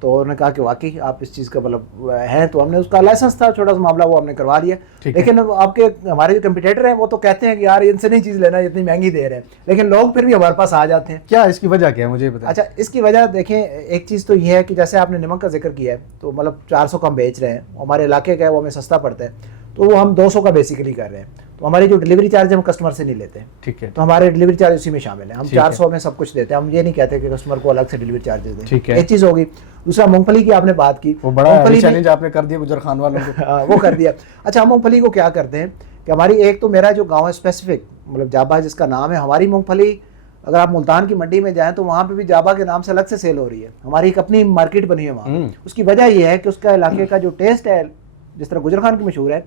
تو انہوں نے کہا کہ واقعی آپ اس چیز کا مطلب ہے, تو ہم نے اس کا لائسنس تھا چھوٹا سا معاملہ وہ ہم نے کروا دیا. لیکن آپ کے ہمارے جو کمپیٹیٹر ہیں وہ تو کہتے ہیں کہ یار ان سے نہیں چیز لینا, اتنی مہنگی دے رہے ہیں, لیکن لوگ پھر بھی ہمارے پاس آ جاتے ہیں. کیا اس کی وجہ کیا ہے مجھے بتائیں. اچھا اس کی وجہ دیکھیں, ایک چیز تو یہ ہے کہ جیسے آپ نے نمک کا ذکر کیا ہے تو مطلب 400 کا ہم بیچ رہے ہیں, ہمارے علاقے کا ہے وہ ہمیں سستا پڑتا ہے, تو وہ ہم 200 کا بیسیکلی کر رہے ہیں. تو ہماری جو ڈلیوری چارج ہے ہم کسٹمر سے نہیں لیتے ہیں, ٹھیک ہے, تو ہمارے ڈلیوری چارج اسی میں شامل ہیں. ہم 400 میں سب کچھ دیتے ہیں, ہم یہ نہیں کہتے کہ کسٹمر کو الگ سے ڈلیوری چارجز دیں. ٹھیک ہے, ایک چیز ہوگی. دوسرا مونگ پھلی کی آپ نے بات کی, وہ بڑا چیلنج آپ نے کر دیا گجر خان والوں کو. وہ کر دیا. اچھا ہم مونگ پھلی کو کیا کرتے ہیں کہ ہماری ایک تو میرا جو گاؤں ہے اسپیسیفک مطلب جابا جس کا نام ہے, ہماری مونگ پھلی اگر آپ ملتان کی منڈی میں جائیں تو وہاں پہ بھی جابا کے نام سے الگ سے سیل ہو رہی ہے. ہماری ایک اپنی مارکیٹ بنی ہے وہاں. اس کی وجہ یہ ہے کہ اس کا علاقے کا جو ٹیسٹ ہے, جس طرح گجر خان کی مشہور ہے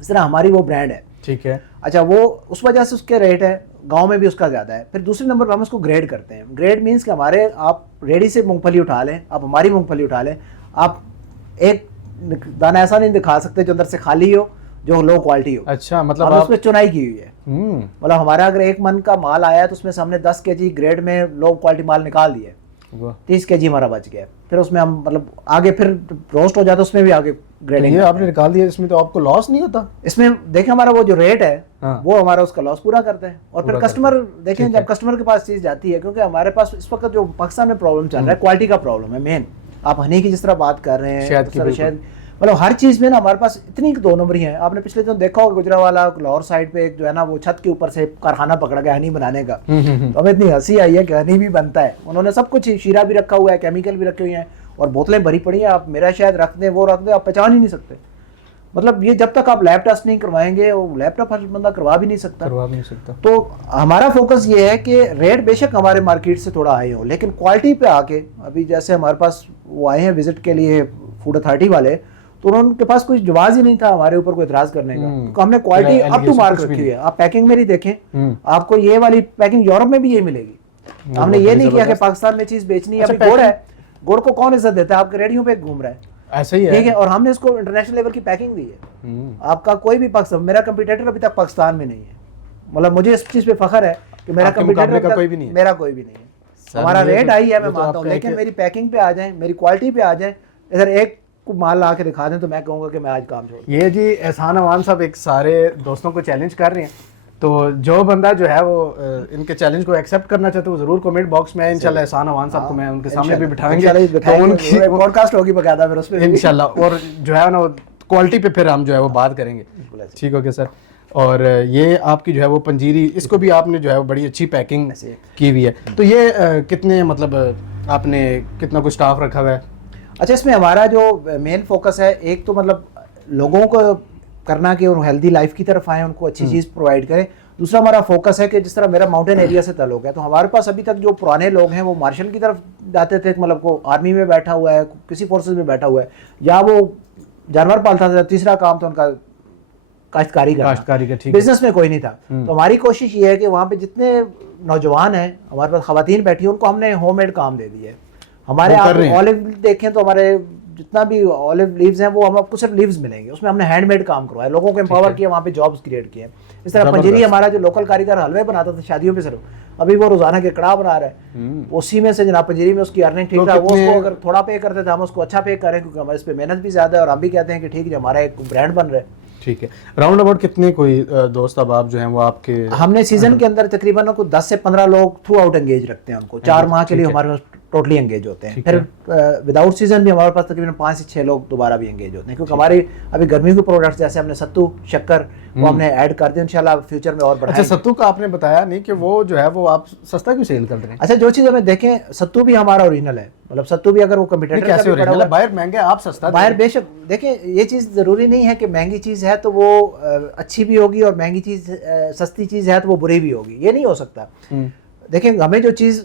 اس طرح ہماری وہ برانڈ ہے. ٹھیک ہے. اچھا وہ اس وجہ سے اس کے ریٹ ہے, گاؤں میں بھی اس کا زیادہ ہے. پھر دوسرے نمبر پر ہم اس کو گریڈ کرتے ہیں. گریڈ مینس کہ ہمارے آپ ریڈی سے مونگ پھلی اٹھا لیں, آپ ہماری مونگ پھلی اٹھا لیں, آپ ایک دانہ ایسا نہیں دکھا سکتے جو اندر سے خالی ہو, جو لو کوالٹی ہو. اچھا مطلب اس میں چنائی کی ہوئی ہے. مطلب ہمارا اگر 1 من کا مال آیا ہے تو اس میں سے ہم نے 10 kg گریڈ میں لو کوالٹی مال نکال دیا ہے, 30 kg ہمارا بچ گیا. پھر اس میں ہم مطلب آگے پھر روسٹ ہو جاتا ہے, اس میں بھی آگے گریڈنگ. یہ آپ نے نکال دیا, اس میں تو آپ کو لاس نہیں ہوتا؟ اس میں دیکھیں ہمارا وہ جو ریٹ ہے وہ ہمارا اس کا لاس پورا کرتا ہے. اور پھر کسٹمر دیکھیں جب کسٹمر کے پاس چیز جاتی ہے, کیونکہ ہمارے پاس اس وقت جو پاکستان میں پرابلم چل رہا ہے کوالٹی کا پرابلم ہے مین. آپ ہنی کی جس طرح بات کر رہے ہیں, شہد مطلب ہر چیز میں نا ہمارے پاس اتنی 2 نمبری ہیں. آپ نے پچھلے دن دیکھا ہوگا گجرانوالہ لاہور سائڈ پہ ایک جو ہے نا وہ چھت کے اوپر سے کارخانہ پکڑا گیا ہنی بنانے کا. تو ہمیں اتنی ہنسی آئی ہے کہ ہنی بھی بنتا ہے. انہوں نے سب کچھ شیرہ بھی رکھا ہوا ہے, کیمیکل بھی رکھے ہوئے ہیں, اور بوتلیں بھری پڑی ہیں. آپ میرا شاید رکھ دیں, وہ رکھ دیں, آپ پہچان ہی نہیں سکتے. مطلب یہ جب تک آپ لیب ٹیسٹ نہیں کروائیں گے, وہ لیب ٹیسٹ ہر بندہ کروا بھی نہیں سکتا. تو ہمارا فوکس یہ ہے کہ ریٹ بے شک ہمارے مارکیٹ سے تھوڑا ہائی ہو, لیکن کوالٹی پہ آ کے ابھی جیسے ہمارے پاس وہ آئے ہیں وزٹ کے لیے فوڈ اتھارٹی والے, تو ان کے پاس کوئی جواز ہی نہیں تھا ہمارے اوپر کوئی اعتراض کرنے کا, تو ہم نے کوالٹی اپ ٹو مارک رکھی ہوئی ہے. آپ پیکنگ میری دیکھیں, آپ کو یہ والی پیکنگ یورپ میں بھی یہ ملے گی. ہم نے یہ نہیں کیا کہ پاکستان میں چیز بیچنی ہے. ابھی گڑ ہے, گڑ کو کون عزت دیتا ہے؟ آپ کے ریڈیو پہ گھوم رہا ہے, ایسا ہی ہے, ٹھیک ہے, اور ہم نے اس کو انٹرنیشنل لیول کی پیکنگ دی ہے. آپ کا کوئی بھی پاکستان, میرا کمپیٹیٹر ابھی تک پاکستان میں نہیں ہے. مطلب مجھے اس چیز پہ فخر ہے کہ میرا کمپیٹیٹر کوئی بھی نہیں ہے, میرا کوئی بھی نہیں ہے. ہمارا ریٹ آئی ہے میں مانتا ہوں, لیکن میری پیکنگ پہ آ جائیں, میری کوالٹی پہ آ جائیں, ادھر ایک کو مال لا کے دکھا دیں تو میں کہوں گا کہ میں آج کام چھوڑ دوں. یہ جی احسان اوان صاحب ایک سارے دوستوں کو چیلنج کر رہے ہیں, تو جو بندہ جو ہے وہ ان کے چیلنج کو ایکسیپٹ کرنا چاہتے ہیں وہ ضرور کمنٹ باکس میں انشاءاللہ احسان اوان صاحب کو میں ان کے سامنے بھی بٹھائیں گے, تو ان کی پوڈ کاسٹ ہوگی باقاعدہ پھر اس پہ انشاءاللہ, اور جو ہے نا کوالٹی پہ پھر ہم جو ہے وہ بات کریں گے. ٹھیک ہو گیا سر. اور یہ آپ کی جو ہے وہ پنجیری, اس کو بھی آپ نے جو ہے وہ بڑی اچھی پیکنگ کی ہوئی ہے. تو یہ کتنے مطلب آپ نے کتنا کوئی اسٹاف رکھا ہوا ہے؟ اچھا اس میں ہمارا جو مین فوکس ہے, ایک تو مطلب لوگوں کو کرنا کہ وہ ہیلدی لائف کی طرف آئیں, ان کو اچھی چیز پرووائڈ کریں. دوسرا ہمارا فوکس ہے کہ جس طرح میرا ماؤنٹین ایریا سے تعلق ہے, تو ہمارے پاس ابھی تک جو پرانے لوگ ہیں وہ مارشل کی طرف جاتے تھے, مطلب کو آرمی میں بیٹھا ہوا ہے, کسی فورسز میں بیٹھا ہوا ہے, یا وہ جانور پالتا تھا. تیسرا کام تو ان کا کاشتکاری کا, بزنس میں کوئی نہیں تھا. تو ہماری کوشش یہ ہے کہ وہاں پہ جتنے نوجوان ہیں, ہمارے پاس خواتین بیٹھی ہیں, ان کو ہم نے ہوم میڈ کام دے دیا ہے. ہمارے آپ آلو دیکھیں تو ہمارے جتنا بھی آلو لیوز ہیں وہ ہم آپ کو صرف لیوز ملیں گے, اس میں ہم نے ہینڈ میڈ کام کروایا, لوگوں کو امپاور کیا, وہاں پہ جابس کریٹ کیے. اس طرح پنجیری ہمارا جو لوکل کاریگر حلوے بناتا تھا شادیوں پہ صرف, ابھی وہ روزانہ کے کڑا بنا رہا ہے, اسی میں سے جناب پنجیری میں اس کی ارننگ ٹھیک تھا. وہ اس کو اگر تھوڑا پے کرتے تھے ہم اس کو اچھا پے کریں, کیونکہ ہمارے اس پہ محنت بھی زیادہ ہے, اور ہم بھی کہتے ہیں کہ ٹھیک ہے ہمارا ایک برانڈ بن رہا ہے. ٹھیک ہے. راؤنڈ اباؤٹ کتنے کوئی دوست احباب جو ہیں وہ آپ کے, ہم نے سیزن کے اندر تقریباً 10 سے 15 لوگ تھرو آؤٹ انگیج رکھتے ہیں, ان کو 4 ماہ کے لیے ہمارے پاس ٹوٹلی انگیج ہوتے ہیں. پھر وداؤٹ سیزن بھی ہمارے پاس تقریباً 5 سے 6 لوگ دوبارہ بھی انگیج ہوتے ہیں, کیونکہ ہماری ابھی گرمیوں کے پروڈکٹس جیسے ہم نے ستو شکر وہ ہم نے ایڈ کر دیا, انشاءاللہ فیوچر میں اور بڑھائیں. اچھا ستو کا آپ نے بتایا نہیں کہ وہ جو ہے وہ آپ سستا کیوں سیل کر رہے ہیں؟ اچھا جو چیز ہمیں دیکھیں, ستو بھی ہمارا اوریجنل ہے, مطلب ستو بھی اگر وہ کمپیٹیٹر کیسے اوریجنل ہے؟ باہر مہنگا ہے, آپ سستا باہر بے شک. دیکھیں یہ چیز ضروری نہیں ہے کہ مہنگی چیز ہے تو وہ اچھی بھی ہوگی, اور مہنگی چیز سستی چیز ہے تو وہ بری بھی ہوگی, یہ نہیں ہو سکتا. دیکھیں ہمیں جو چیز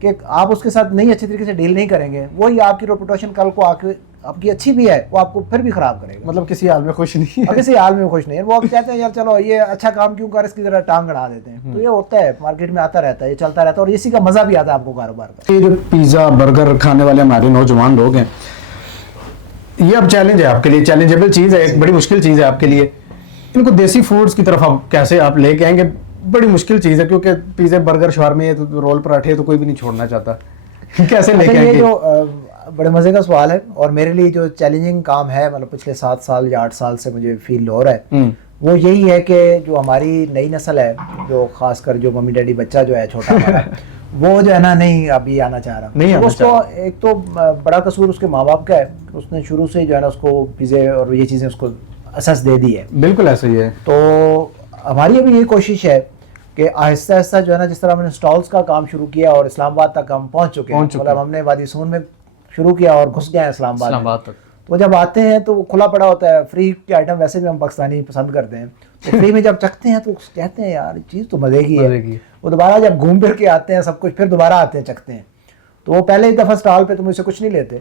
کہ آپ اس کے ساتھ نہیں اچھی طریقے سے ڈیل نہیں کریں گے, وہی آپ کی ریپوٹیشن کل کو آپ کی اچھی بھی ہے وہ آپ کو پھر بھی خراب کرے گا. مطلب کسی حال میں خوش نہیں ہے, کسی حال میں خوش نہیں ہے, وہ کہتے ہیں یار چلو یہ اچھا کام کیوں کر, اس کی ذرا ٹانگ اڑا دیتے ہیں. تو یہ ہوتا ہے, مارکیٹ میں آتا رہتا ہے, یہ چلتا رہتا ہے, اور اسی کا مزہ بھی آتا ہے آپ کو کاروبار کا. یہ جو پیزا برگر کھانے والے ہمارے نوجوان لوگ ہیں, یہ اب چیلنج ہے آپ کے لیے, چیلنجیبل چیز ہے, ایک بڑی مشکل چیز ہے آپ کے لیے. ان کو دیسی فوڈز کی طرف آپ کیسے آپ لے کے آئیں گے؟ بڑی مشکل چیز ہے, کیونکہ پیزے برگر شاورمے رول پراٹھے تو کوئی بھی نہیں چھوڑنا چاہتا. کیسے لے کے آئیں یہ گے؟ جو بڑے مزے کا سوال ہے, اور میرے لیے جو چیلنجنگ کام ہے, مطلب پچھلے 7 سال یا 8 سال سے مجھے فیل ہو رہا ہے, وہ یہی ہے کہ جو ہماری نئی نسل ہے, جو خاص کر جو ممی ڈیڈی بچہ جو ہے چھوٹا ہمارا, وہ جو ہے نا نہیں ابھی آنا چاہ رہا. نہیں آنا اس کو ایک تو بڑا قصور اس کے ماں باپ کا ہے, اس نے شروع سے جو ہے نا اس کو پیزے اور یہ چیزیں اس کو اساس دے دی ہے. بالکل ایسا ہی ہے. تو ہماری ابھی یہ کوشش ہے کہ آہستہ آہستہ جو ہے نا, جس طرح ہم نے اسٹالس کا کام شروع کیا اور اسلام آباد تک ہم پہنچ چکے ہیں, مطلب ہم نے وادی سون میں شروع کیا اور گھس گئے ہیں اسلام آباد تک. تو جب آتے ہیں تو وہ کھلا پڑا ہوتا ہے, فری کے آئٹم ویسے بھی ہم پاکستانی پسند کرتے ہیں, تو فری میں جب چکھتے ہیں تو کہتے ہیں یار چیز تو مزے کی ہے. وہ دوبارہ جب گھوم پھر کے آتے ہیں سب کچھ, پھر دوبارہ آتے ہیں چکھتے ہیں. تو وہ پہلے ایک دفعہ اسٹال پہ تو مجھ سے کچھ نہیں لیتے,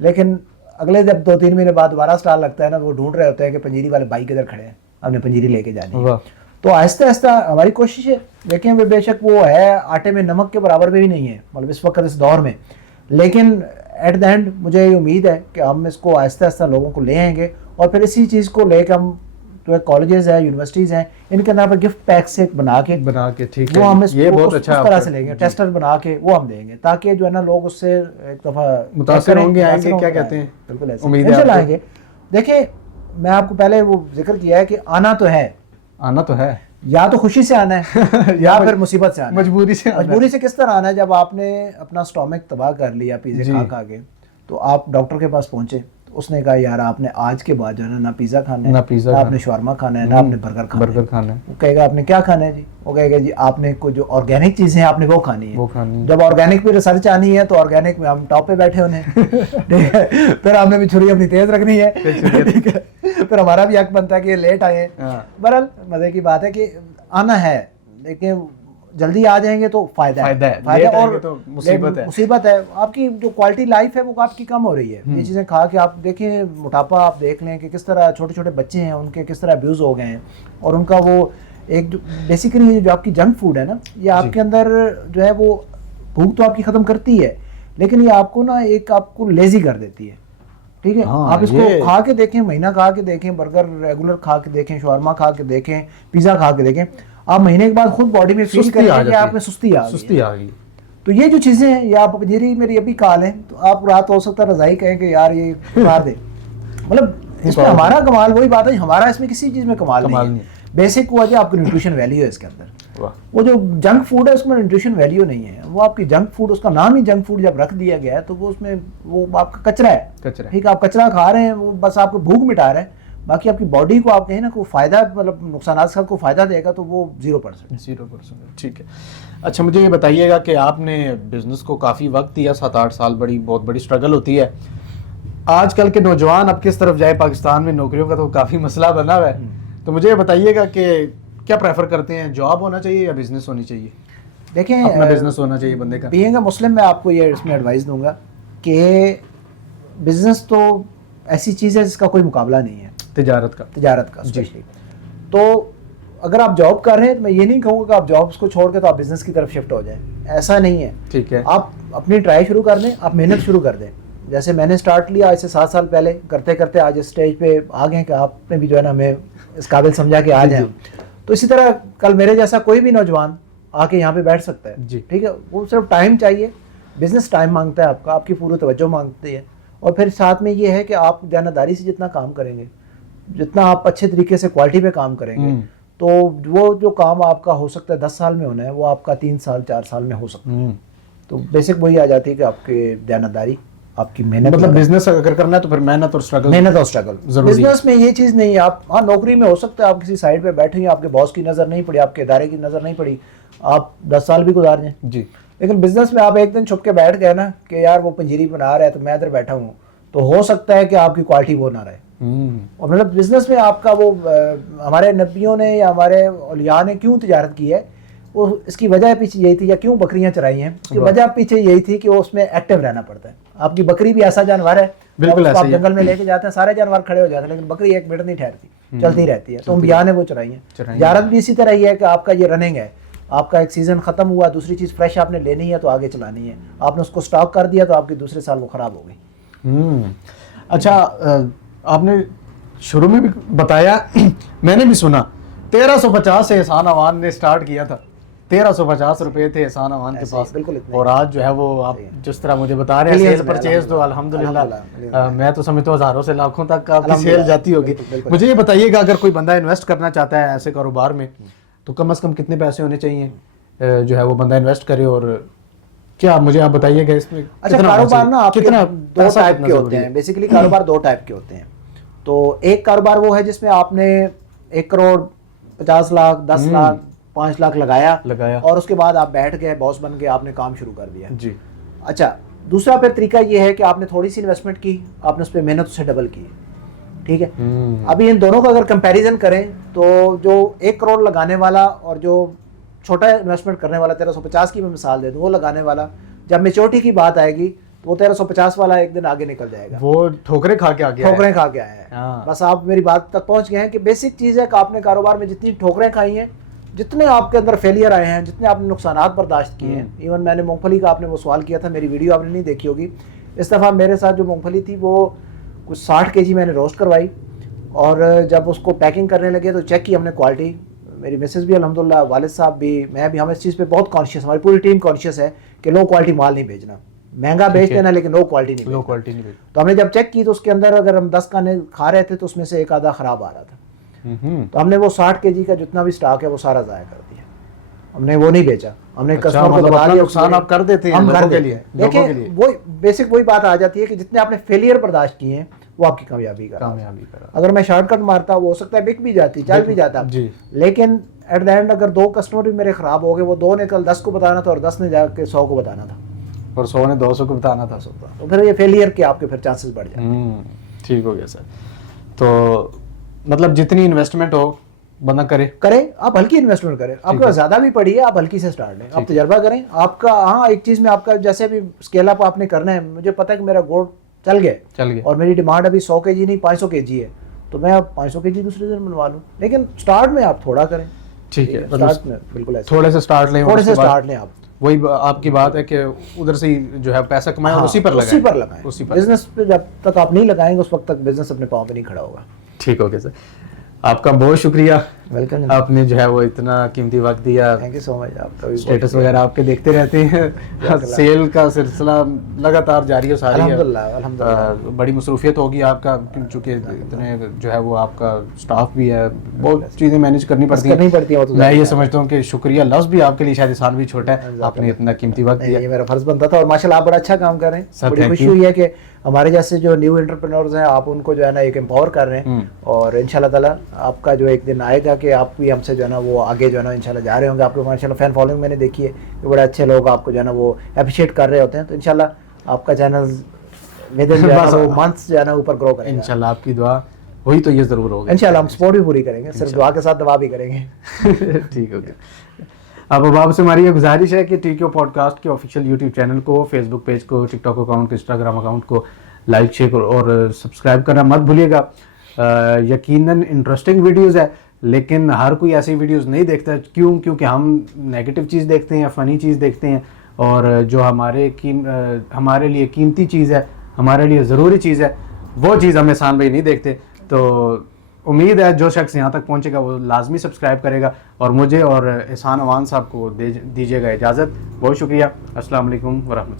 لیکن اگلے جب 2-3 مہینے بعد دوبارہ اسٹال لگتا ہے نا, وہ ڈھونڈ رہے ہوتے ہیں کہ پنجیری والے بھائی کدھر کھڑے ہیں, ہم نے پنجیری لے کے جانی ہے. تو آہستہ آہستہ ہماری کوشش ہے, دیکھیں بے شک وہ ہے آٹے میں نمک کے برابر بھی نہیں ہے مطلب اس وقت اس دور میں, لیکن ایٹ دا اینڈ مجھے یہ امید ہے کہ ہم اس کو آہستہ آہستہ لوگوں کو لے آئیں گے, اور پھر اسی چیز کو لے کے ہم جو کالجز ہیں, یونیورسٹیز ہیں, ان کے نام پر گفٹ پیک سے بنا کے ٹھیک ہے, وہ ہم اس طرح سے ہے, لیں گے, ٹیسٹر بنا کے وہ ہم دیں گے, تاکہ جو ہے نا لوگ اس سے ایک دفعہ متاثر ہوں گے, آئیں گے, کیا کہتے ہیں, بالکل ایسے لائیں گے. دیکھیں میں آپ کو پہلے وہ ذکر کیا ہے کہ آنا تو ہے, یا تو خوشی سے آنا ہے یا پھر مصیبت سے آنا ہے. مجبوری سے کس طرح آنا ہے؟ جب آپ نے اپنا اسٹامک تباہ کر لیا پیزے کھا کے, تو آپ ڈاکٹر کے پاس پہنچے, اس نے کہا یار آپ نے آج کے بعد جو ہے نہ پیزا کھانا ہے, نہ آپ نے شاورما کھانا ہے, نہ آپ نے برگر کھانا ہے. وہ کہے گا آپ نے کیا کھانا ہے جی؟ وہ کہے گا جی آپ نے جو آرگینک چیزیں ہیں آپ نے وہ کھانی ہے. جب آرگینک پہ ریسرچ آنی ہے تو آرگینک میں ہم ٹاپ پہ بیٹھے ہونے, ٹھیک ہے, پھر ہم نے بھی چھری اپنی تیز رکھنی ہے, ٹھیک ہے, پھر ہمارا بھی حق بنتا ہے کہ لیٹ آئے. بہرحال مزے کی بات ہے کہ آنا ہے, لیکن جلدی آ جائیں گے تو فائدہ ہے, اور مصیبت ہے. آپ کی جو کوالٹی لائف ہے وہ آپ کی کم ہو رہی ہے. یہ چیزیں کھا کے آپ دیکھیں, موٹاپا آپ دیکھ لیں کہ کس طرح چھوٹے چھوٹے بچے ہیں, ان کے کس طرح ابیوز ہو گئے ہیں, اور ان کا وہ ایک جو بیسیکلی جو آپ کی جنک فوڈ ہے نا, یہ آپ کے اندر جو ہے وہ بھوک تو آپ کی ختم کرتی ہے, لیکن یہ آپ کو نا ایک آپ کو لیزی کر دیتی ہے. ٹھیک ہے, آپ اس کو کھا کے دیکھیں, مہینہ کھا کے دیکھیں, برگر ریگولر کھا کے دیکھیں, شاورما کھا کے دیکھیں, پیزا کھا کے دیکھیں, آپ مہینے کے بعد خود باڈی میں فیل کریں گے کہ آپ میں سستی آ گئی. تو یہ جو چیزیں ہیں, یا آپ پنجیری میری ابھی کھا لیں تو آپ رات ہو سکتا ہے رضائی کہیں کہ یار یہ مار دے. مطلب اس میں ہمارا کمال وہی بات ہے, ہمارا اس میں کسی چیز میں کمال نہیں ہے. بیسک وہ ہے آپ کی نیوٹریشن ویلیو ہے اس کے اندر. وہ جو جنک فوڈ ہے اس میں نیوٹریشن ویلیو نہیں ہے, وہ آپ کی جنک فوڈ, اس کا نام ہی جنک فوڈ جب رکھ دیا گیا ہے تو وہ اس میں وہ آپ کا کچرا ہے. ٹھیک ہے, آپ کچرا کھا رہے ہیں, وہ بس آپ کو بھوک مٹا رہے ہیں, باقی آپ کی باڈی کو آپ کہیں نا کوئی فائدہ, مطلب نقصانات سے کو فائدہ دے گا تو وہ 0%. ٹھیک ہے. اچھا مجھے یہ بتائیے گا کہ آپ نے بزنس کو کافی وقت دیا, 7-8 سال, بہت بڑی اسٹرگل ہوتی ہے. آج کل کے نوجوان اب کس طرف جائے, پاکستان میں نوکریوں کا تو کافی مسئلہ بنا ہوا ہے, تو مجھے یہ بتائیے گا کہ کیا پریفر کرتے ہیں, جاب ہونا چاہیے یا بزنس ہونی چاہیے؟ دیکھیں اپنا بزنس ہونا چاہیے بندے کا. بینگ اے مسلم میں آپ کو یہ اس میں ایڈوائز دوں گا کہ بزنس تو ایسی چیز ہے جس کا کوئی مقابلہ نہیں ہے تجارت کا اسپیشلی. تو اگر آپ جاب کر رہے ہیں تو میں یہ نہیں کہوں گا کہ آپ جابس کو چھوڑ کے تو آپ بزنس کی طرف شفٹ ہو جائیں, ایسا نہیں ہے. ٹھیک ہے, آپ اپنی ٹرائی شروع کر دیں, آپ محنت شروع کر دیں. جیسے میں نے اسٹارٹ لیا آج سے 7 سال پہلے, کرتے کرتے آج اس اسٹیج پہ آ گئے کہ آپ نے بھی جو ہے نا ہمیں اس قابل سمجھا کہ آ جائیں. تو اسی طرح کل میرے جیسا کوئی بھی نوجوان آ کے یہاں پہ بیٹھ سکتا ہے. ٹھیک ہے, وہ صرف ٹائم چاہیے, بزنس ٹائم مانگتا ہے آپ کی پوری توجہ مانگتی ہے, اور پھر ساتھ میں یہ ہے کہ آپ دیانتداری سے جتنا کام کریں گے, جتنا آپ اچھے طریقے سے کوالٹی پہ کام کریں گے, تو وہ جو کام آپ کا ہو سکتا ہے 10 سال میں ہونا ہے, وہ آپ کا 3 سال 4 سال میں ہو سکتا ہے. تو بیسک وہی آ جاتی ہے کہ آپ کی دیانتداری, آپ کی محنت. مطلب بزنس اگر کرنا ہے تو پھر محنت اور اسٹرگل. بزنس میں یہ چیز نہیں ہے, آپ ہاں نوکری میں ہو سکتا ہے آپ کسی سائڈ پہ بیٹھے ہیں, آپ کے باس کی نظر نہیں پڑی, آپ کے ادارے کی نظر نہیں پڑی, آپ 10 سال بھی گزار جائیں. جی, لیکن بزنس میں آپ ایک دن چھپ کے بیٹھ گئے نا کہ یار وہ پنجیری بنا رہا ہے تو میں ادھر بیٹھا ہوں, تو ہو سکتا ہے کہ آپ کی کوالٹی وہ نہ رہے. اور مطلب بزنس میں آپ کا وہ ہمارے نبیوں نے یا ہمارے اولیاء نے کیوں تجارت کی ہے, وہ اس کی وجہ پیچھے یہی تھی, یا کیوں بکریاں چرائی ہیں, اس کی وجہ پیچھے یہی تھی کہ وہ اس میں ایکٹیو رہنا پڑتا ہے. آپ کی بکری بھی ایسا جانور ہے, بالکل آپ جنگل میں لے کے جاتے ہیں سارے جانور کھڑے ہو جاتے ہیں, لیکن بکری ایک منٹ نہیں ٹھہرتی, چلتی رہتی ہے. تو انبیاء نے وہ چرائی ہیں. زیارت بھی اسی طرح ہی ہے کہ آپ کا یہ رننگ ہے, آپ کا ایک سیزن ختم ہوا, دوسری چیز فریش آپ نے لینی ہے تو آگے چلانی ہے, آپ نے اس کو سٹاک کر دیا تو آپ کی دوسرے سال وہ خراب ہو گئی. اچھا, آپ نے شروع میں بھی بتایا, میں نے بھی سنا 1350 سے احسان اوان نے سٹارٹ کیا تھا, 1350 روپے تھے احسان اوان کے پاس, اور آج جو ہے وہ آپ جس طرح مجھے بتا رہے ہیں سیل پرچیز تو الحمدللہ میں تو سمجھتا ہوں ہزاروں سے لاکھوں تک آپ کی سیل جاتی ہوگی. مجھے یہ بتائیے گا, اگر کوئی بندہ انویسٹ کرنا چاہتا ہے ایسے کاروبار میں تو کم از کم کتنے پیسے ہونے چاہیے جو ہے وہ بندہ انویسٹ کرے, اور کیا مجھے آپ بتائیے گا اس میں. اچھا, کاروبار نا آپ کے دو ٹائپ کے ہوتے ہیں, بیسیکلی کاروبار دو ٹائپ کے ہوتے ہیں. تو ایک کاروبار وہ ہے جس میں آپ نے 1 کروڑ 50 لاکھ 10 لاکھ 5 لاکھ لگایا اور اس کے بعد آپ بیٹھ گئے, باس بن گئے, آپ نے کام شروع کر دیا. جی. اچھا, دوسرا پھر طریقہ یہ ہے کہ آپ نے تھوڑی سی انویسٹمنٹ کی, آپ نے اس پہ محنت سے ڈبل کی. ٹھیک ہے, ابھی ان دونوں کا اگر کمپیریزن کریں تو جو 1 کروڑ لگانے والا اور جو چھوٹا انویسٹمنٹ کرنے والا 1350 کی میں مثال دے دوں, وہ لگانے والا جب میچورٹی کی بات آئے گی تو وہ 1350 والا ایک دن آگے نکل جائے گا. وہ ٹھوکریں کھا کے آگے آیا ہے. بس آپ میری بات تک پہنچ گئے ہیں کہ بیسک چیز ہے کہ آپ نے کاروبار میں جتنی ٹھوکریں کھائی ہیں, جتنے آپ کے اندر فیلئر آئے ہیں, جتنے آپ نے نقصانات برداشت کیے ہیں. ایون میں نے مونگ پھلی کا آپ نے وہ سوال کیا تھا, میری ویڈیو آپ نے نہیں دیکھی ہوگی. اس دفعہ میرے ساتھ جو مونگ پھلی تھی وہ کچھ 60 kg میں نے روسٹ کروائی, اور جب اس کو پیکنگ کرنے لگے تو چیک کی ہم نے کوالٹی. میری مسز بھی الحمدللہ, والد صاحب بھی, میں بھی, ہم اس چیز پہ بہت کانشیس, ہماری پوری ٹیم کانشیس ہے کہ لو کوالٹی مال نہیں بھیجنا, مہنگا بیچ دینا لیکن لو کوالٹی نہیں بھیجنا. تو ہم نے جب چیک کی تو اس کے اندر اگر ہم 10 کانے کھا رہے تھے تو اس میں سے ایک آدھا خراب آ رہا تھا. تو ہم نے وہ 60 kg کا جتنا بھی سٹاک ہے وہ سارا ضائع کر دیا, ہم نے وہ نہیں بیچا. ہم نے کسٹمر کو بتا دیا نقصان آپ کر دیتے ہیں لوگوں کے لیے. دیکھیں وہ بیسک وہی بات آ جاتی ہے کہ جتنے آپ نے فیلئر برداشت کیے ہیں وہ آپ کی کامیابی کا. اگر میں شارٹ کٹ مارتا وہ ہو سکتا ہے بک بھی جاتی, چل بھی جاتا, لیکن ایٹ دا اینڈ اگر 2 کسٹمر بھی میرے خراب ہو گئے, وہ 2 نے کل 10 کو بتانا تھا اور 10 نے جا کے 100 کو بتانا تھا, اور 100 نے 200 کو بتانا تھا, تو پھر یہ فیلئر کے آپ کے پھر چانسز بڑھ جاتے ہیں. ٹھیک ہو گیا سر. تو مطلب جتنی انویسٹمنٹ ہو بندہ کرے, آپ ہلکی انویسٹمنٹ کریں, آپ کا زیادہ بھی پڑی ہے, آپ ہلکی سے سٹارٹ لیں, آپ تجربہ کریں. آپ کا ہاں ایک چیز میں آپ کا جیسے بھی اسکیل اپ آپ نے کرنا ہے, مجھے پتا ہے کہ میرا گوڈ چل گئے اور میری ڈیمانڈ ابھی 100 kg نہیں 500 kg ہے, تو میں 500 kg دوسرے دن بنوا لوں, لیکن سٹارٹ میں آپ تھوڑا کریں. ٹھیک ہے, بالکل تھوڑے سے سٹارٹ لیں آپ. وہی آپ کی بات ہے کہ ادھر سے جو ہے پیسہ کمائیں اور اسی پر لگائیں. بزنس پہ جب تک آپ نہیں لگائیں گے اس وقت تک بزنس اپنے پاؤں پہ نہیں کھڑا ہوگا. ٹھیک ہو گیا سر, آپ کا بہت شکریہ, ویلکم. آپ نے جو ہے وہ اتنا قیمتی وقت دیا. تھینک یو سو مچ. آپ کا بھی اسٹیٹس وغیرہ آپ کے دیکھتے رہتے ہیں, سیل کا سلسلہ لگاتار جاری ہے ساری, الحمدللہ بڑی مصروفیت ہوگی آپ کا, چونکہ اتنے جو ہے وہ آپ کا اسٹاف بھی ہے, بہت چیزیں مینیج کرنی پڑتی ہیں. میں یہ سمجھتا ہوں کہ شکریہ لفظ بھی آپ کے لیے شاید آسان بھی چھوٹا ہے, آپ نے اتنا قیمتی وقت دیا. یہ میرا فرض بنتا تھا, اور ماشاءاللہ آپ بڑا اچھا کام کر رہے ہیں. بڑی خوشی ہوئی ہے کہ ہمارے جیسے جو نیو انٹرپرینورز ہیں آپ ان کو جو ہے نا ایک امپاور کر رہے ہیں, اور انشاءاللہ تعالیٰ آپ کا جو ایک دن آئے گا کہ آپ بھی ہم سے جو ہے نا وہ آگے جو ہے نا انشاءاللہ جا رہے ہوں گے. آپ کو ماشاءاللہ فین فالوئنگ میں نے دیکھی ہے کہ بڑے اچھے لوگ آپ کو جو ہے نا وہ اپریشیٹ کر رہے ہوتے ہیں, تو انشاءاللہ آپ کا چینل ودن جو ہے نا وہ منتھس جو ہے نا اوپر گرو کرے گا انشاءاللہ. آپ کی دعا ہوئی تو یہ ضرور ہوگا انشاءاللہ, ہم سپورٹ بھی پوری کریں گے, صرف دعا کے ساتھ دعا بھی کریں گے. ٹھیک ہو گیا. اب آپ سے ہماری یہ گزارش ہے کہ ٹیکیو پوڈ کاسٹ کے آفیشیل یوٹیوب چینل کو, فیس بک پیج کو, ٹک ٹاک اکاؤنٹ کو, انسٹاگرام اکاؤنٹ کو لائک شیئر اور سبسکرائب کرنا مت بھولیے گا. یقیناً انٹرسٹنگ ویڈیوز ہے, لیکن ہر کوئی ایسی ویڈیوز نہیں دیکھتا. کیونکہ ہم نیگیٹو چیز دیکھتے ہیں, فنی چیز دیکھتے ہیں, اور جو ہمارے لیے قیمتی چیز ہے, ہمارے لیے ضروری چیز ہے, وہ چیز ہم احسان بھائی نہیں دیکھتے. تو امید ہے جو شخص یہاں تک پہنچے گا وہ لازمی سبسکرائب کرے گا, اور مجھے اور احسان اوان صاحب کو دیجیے گا اجازت. بہت شکریہ. السلام علیکم ورحمۃ اللہ.